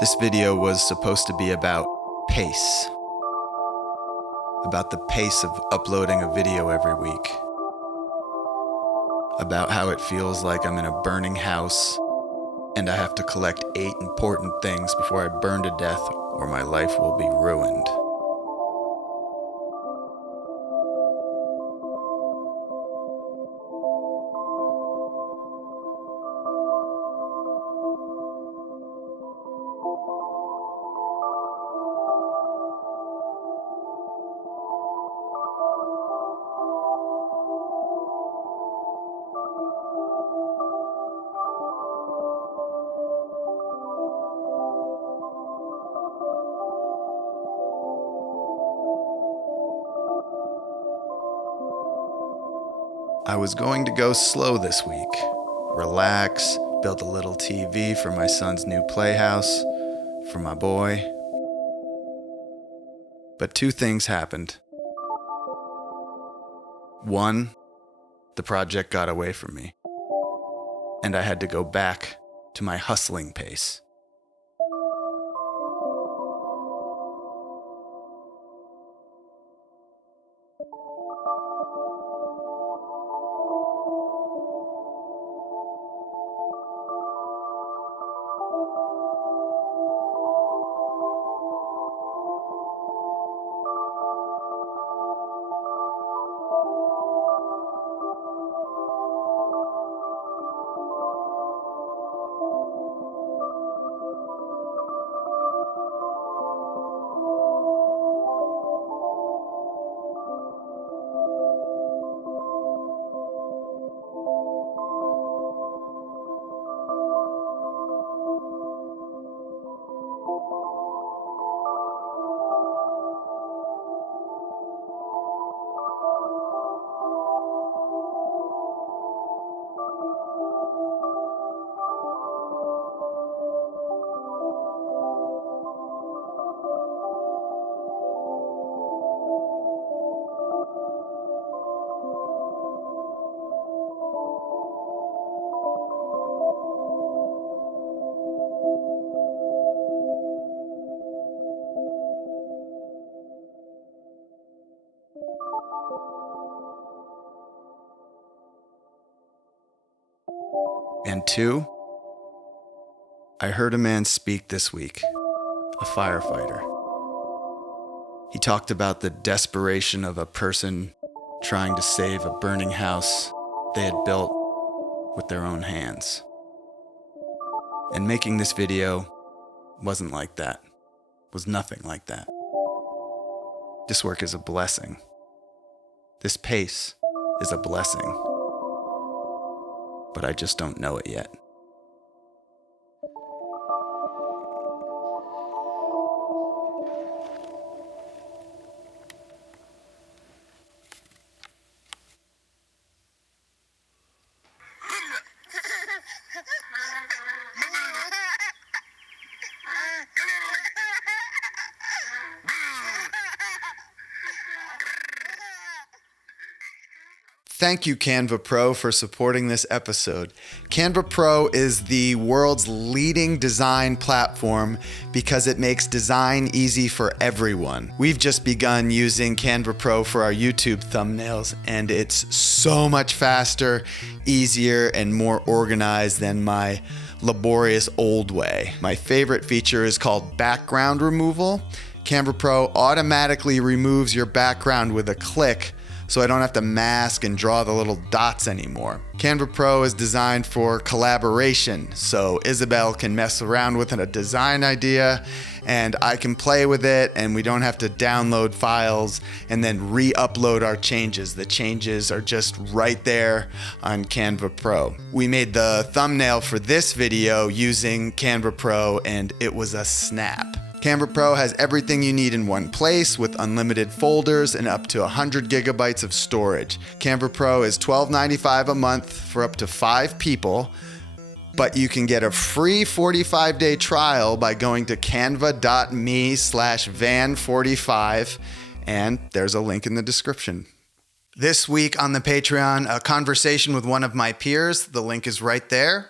This video was supposed to be about pace. About the pace of uploading a video every week. About how it feels like I'm in a burning house and I have to collect 8 important things before I burn to death or my life will be ruined. I was going to go slow this week. Relax, build a little TV for my son's new playhouse, for my boy. But 2 things happened. 1, the project got away from me, and I had to go back to my hustling pace. And 2, I heard a man speak this week, a firefighter. He talked about the desperation of a person trying to save a burning house they had built with their own hands. And making this video wasn't like that, was nothing like that. This work is a blessing. This pace is a blessing. But I just don't know it yet. Thank you, Canva Pro, for supporting this episode. Canva Pro is the world's leading design platform because it makes design easy for everyone. We've just begun using Canva Pro for our YouTube thumbnails, and it's so much faster, easier, and more organized than my laborious old way. My favorite feature is called background removal. Canva Pro automatically removes your background with a click, so I don't have to mask and draw the little dots anymore. Canva Pro is designed for collaboration, so Isabel can mess around with a design idea and I can play with it, and we don't have to download files and then re-upload our changes. The changes are just right there on Canva Pro. We made the thumbnail for this video using Canva Pro and it was a snap. Canva Pro has everything you need in one place with unlimited folders and up to 100 gigabytes of storage. Canva Pro is $12.95 a month for up to 5 people, but you can get a free 45-day trial by going to canva.me/van45, and there's a link in the description. This week on the Patreon, a conversation with one of my peers. The link is right there.